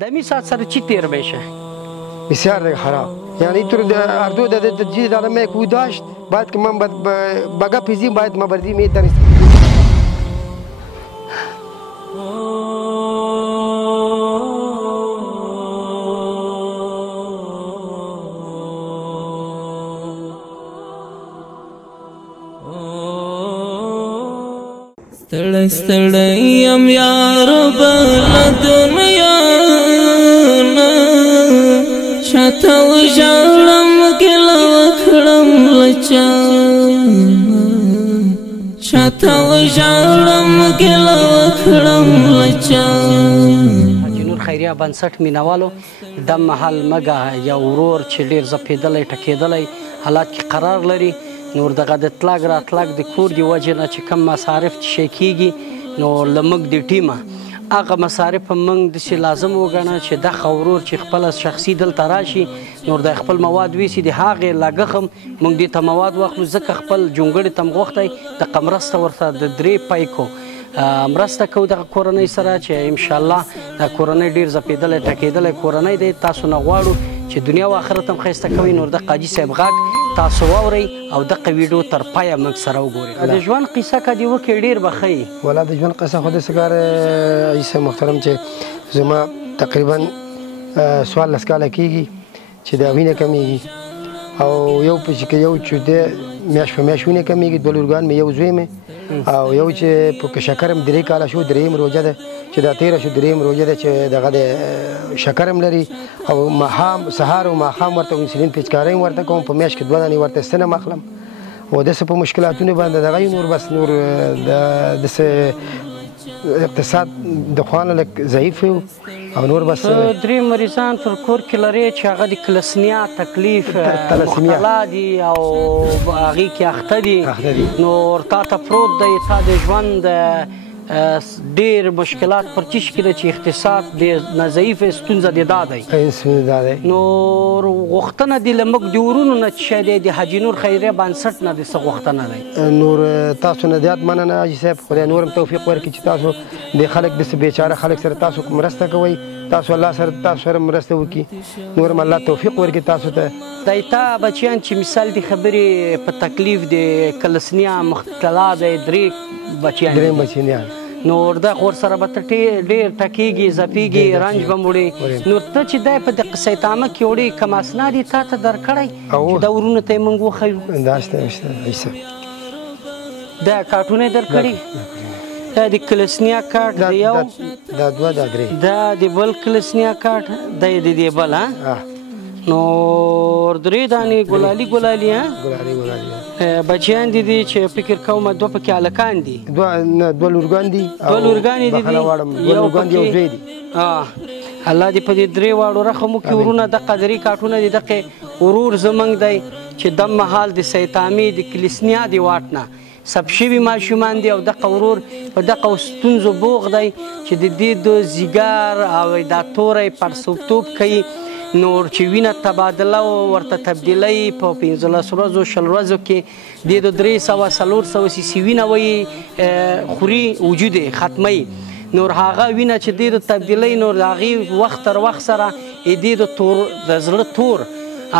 دمی ساعت سر چی تیر بشه؟ بسیار خراب. یعنی اینطور اردو جدید آدم کوی داشت باید که من بگا پیزیم باید ما بردیم میتونست. ستړی ستړی یم یار بله دنیا نه شاته وژاړم ګیله وکړم له چا شاته وژاړم ګیله وکړم له چا. حاجي نور خیریه بنسټ مینوالو د مهال مګه یا ورور چې ډېر ځپېدلی ټکېدلی حالات کې قرار لري نور دغه د تلاګ راتلاګ د کور د وجې نه چې کم مصارف چې شی کېږي نو له موږ د ټیمه هغه مصارف په موږ داسې لازم وګڼه چې دغه ورور چې خپله شخصي دلته راشي نور د خپل مواد ویسي د هغې لګښ هم موږ دې ته مواد واخلو ځکه خپل جونګړې ته م غوښتی دغه مرسته ورته د 3 پیکو مرسته کوو دغه کورنۍ سره چې انشاءالله دا کورنۍ ډېر ځپېدلی ټکېدلی کورنۍ دی تاسو نه غواړو چې دنیا و آخرت هم ښایسته کوي نور د قاجي صاحب غږ تاسو واورئ او دغه ویډیو تر پایه موږ سره وګورئ. د ژوند قصه که دې وکړې ډېر به ښه وي. والا د ژوند قصه خو داسې کار حاجي صاحب محترم چې زما تقریبا 14 کاله کېږي چې دا وینه کمیږي او یو پسې که یو چې دی میاشت په میاشت وینه کمیږي 2 لورګان مې یو زوی مې او یو چې په شکر هم 3 کاله شو 3م روژه ده چې دا تېره شو 3م روژه ده چې دغه د شکر هم لري او ماښام سهار او ماښام ورته انسولین پیچکارۍ هم ورته کوم په میاشت کې 2 دانې ورته ستنه اخلم او داسې په مشکلاتونو باندې دغه نور بس نور داسې اقتصاد د خوانه لږ ضعیف و او نور بس 3 مریضان پر کور کې لري چې هغه د کلسنیا تکلیف مختلا دي او هغې کې اخته دي نو تا ته پروت دی تا د ژوند ډېر مشکلات پر چیش کې ده چې اقتصاد ډېر ضعیف ستونزه دې دا دی نو غوښتنه دې له موږ د ورونو نه چې شی دی د حاجي نور خیریه بنسټ نه دې څه غوښتنه دی نور تاسو نه زیات مننه حاجي صاحب خدای نور هم توفیق ورکړي چې تاسو د خلک داسې بېچاره خلک سره تاسو مرسته کوئ تاسو الله سره تاسو سره مرسته وکړي نور هم الله توفیق ورکړي تاسو ته دی تا بچیان چې مثال دي خبرې په تکلیف د کلسنیا مختلا دی 3 بچیان نو ورده خور سره به ته ډېر ټکېږي ځپېږي رنج به مړې نو ته چې دی په د قصې تامه کې وړې کم اسناد یې تا ته درکړی چې دا ورونو ته یې موږ وښیو دا شته حاجي دا کارټونه یې درکړي دا د کلسنیا کارټ د یو دا 2 دا 3 دا د بل کلسنیا کارټ دا یې د دې بل نو 3 دانې ګلالي بچیان دي دي چې فکر کوم 2 پکې هلکان دي 2 لورګان دي 2 لورګانې دي یو زوی دي الله دې په دې 3 واړو رقم وکړي ورونه دغه 3 کارټونه دي دغه ورور زموږ دی چې د مهال د سیتامي د کلیسنیا د واټ نه سب شوي ماشومان دي او دغه ورور په دغه ستونزو بوغ دی چې د دې د زیګار او دا توری پړسوبتوب کوي نور چې وینه تبادله ورته تبدیلۍ په 15 ورځو 20 ورځو کې د 300 سیسي وینه وایي خوري وجود ختموي نور هغه وینه چې د تبدیلۍ نور د هغې وخت تر وخت سره د زړه تور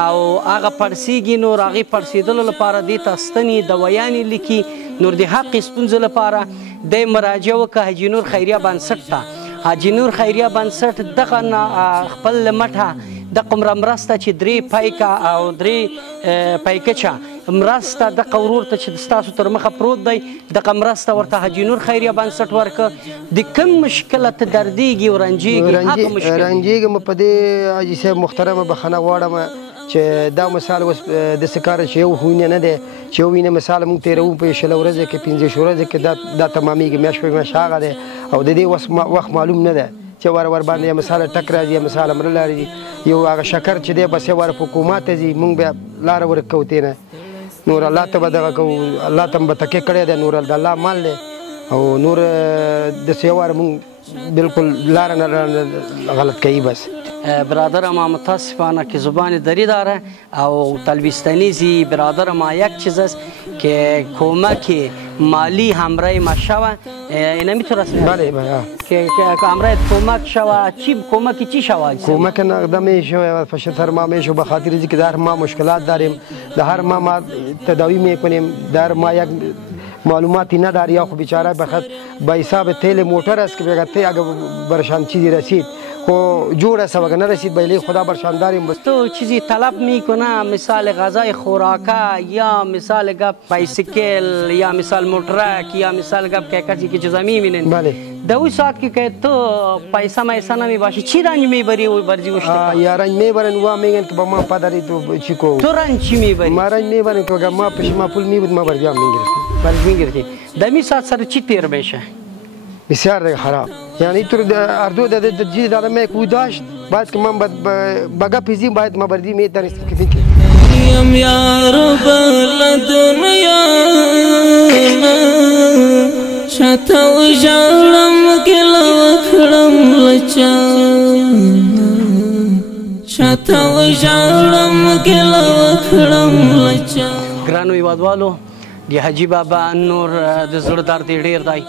او هغه پړسېږي نور هغې پړسېدلو لپاره دې ته ستنې دوایانې لیکي نور د حقې ستونزو لپاره دی مراجعه وکړه حاجي نور خیریه بنسټ ته حاجي نور خیریه بنسټ دغه خپل له مټه د قمره مرسته چې 3 پیکه او 3 پیکچه مرسته دغه ورور ته چې ستاسو تر مخه پروت دی دغه مرسته ورته حاجي نور خیریه بنسټ ورکړه د کوم مشکله ته دردېږي او رنجېږم په دې حاجي صاحب محترمه بخښنه غواړم چې دا مثال اوس داسې کار چې یو وینه نه دی چې یو وینه مثال موږ تېروو په 20 ورځو کې 15 ورځو کې دا تمامېږي میاشت په میاشت هغه دی او د دې وخت معلوم نه دی چې ور باندې مثال ټک راځي مثال امر لري یو هغه شکر چې دی بس ور حکومت ته موږ بیا لار ورکو تینه نور الله ته به دغه کوو الله ته به تکیه کړی دی نور د الله مال دی او نور داسې ور موږ بالکل لار نه غلط کوي. بس برادر ما متاسفانه که زبان دری داره او تلویستنیزی برادر ما یک چیز است که کمک مالی همراه ما شوه. اینا میتونه بله که همراه کمک شوه. چی کمکی چی شوه؟ کمک نقدمی شوه پشت هر ماه میشو به خاطر اینکه در ما مشکلات داریم، در هر ماه تداوی میکنیم، در ما یک معلوماتی نداری یا خب بیچاره بخاطر به حساب تیل موتر است که بگه اگه برشان چیزی رسید خو جور است و نه رسید بیلی خدا برشان داریم. بس تو چیزی طلب میکنه مثال غذای خوراکه یا مثال گپ بایسیکل یا مثال موترک یا مثال گپ که کسی که چیزا میبینین بله در اون ساعت که تو پیسه میسه نمیباشی چی رنج میبری و برزی گوشت؟ یا رنج میبرن و میگن که با ما پدری تو چی کو؟ تو رنج چی میبری؟ ما رنج میبرن که اگر ما پیش ما پول میبود ما برزی هم میگرفتیم. برزی میگرفتی. در می ساعت سر چی تیر بشه؟ بسیار دیگه خراب. یعنی تو اردو د جی دادم میکو داشت باید که من بگا پیزیم باید ما بردی میتونست که فکر یم یا رب دنیا شتا و جړم ګل وکړم لچا شتا و جړم ګل وکړم لچا. ګرانو هیوادوالو د حاجي بابا نور د زړه درد ډیر دی،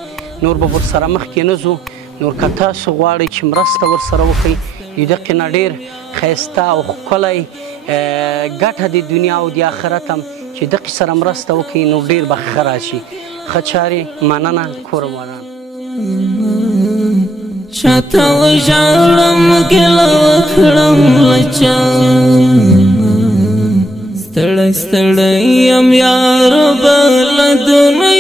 نور به ورسره مخکې نه ځو. نور که تاسو غواړئ چې مرسته ورسره وکړئ د دقې نه ډېر ښایسته او ښکلی ګټه د دنیا او د آخرت هم چې دقې سره مرسته وکړئ نو ډېر به ښه راشي. ښه چارې مننه کورمانان. شتا و جړم ګل وکړم لچا ستړی ستړی یم یا رب له دنیا